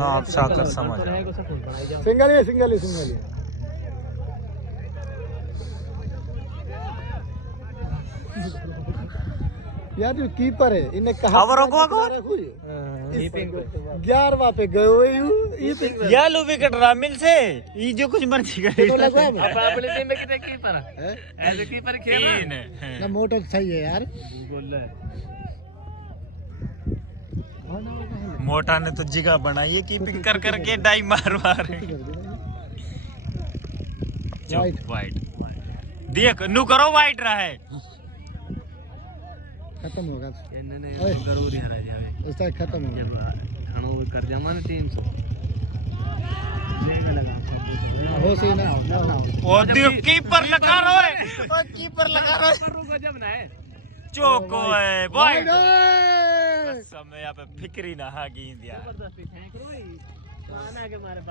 ना आप साकर समझ सिंगल ही सिंगल ही सिंगल ही यार जो कीपर है इन्हें कहा खबर को 11वां पे गए हुए या लो विकेट रामिल से ये जो कुछ मर्जी करे तो लगवा है अब अपने टीम में कितने कीपर है ऐसे कीपर खेल रहा है ना मोटर सही है यार बोल रहा है मोटा ने तो जिगा बनाई है कीपिंग कर करके डाई मार मार वाइट देख नु करो वाइट रहा है खत्म होगा इन्होंने जरूर हरा जावे इसका खत्म हो गया खानो कर जामा ने 300 ना हो सही ना ओ देख कीपर लगा रहा है ओ कीपर लगा रहा है गजब ना है चौको है वाइट ओए समय यहाँ पे फिक्री ना हा गेंद यार जबरदस्ती फेंक रही आना के मारे पास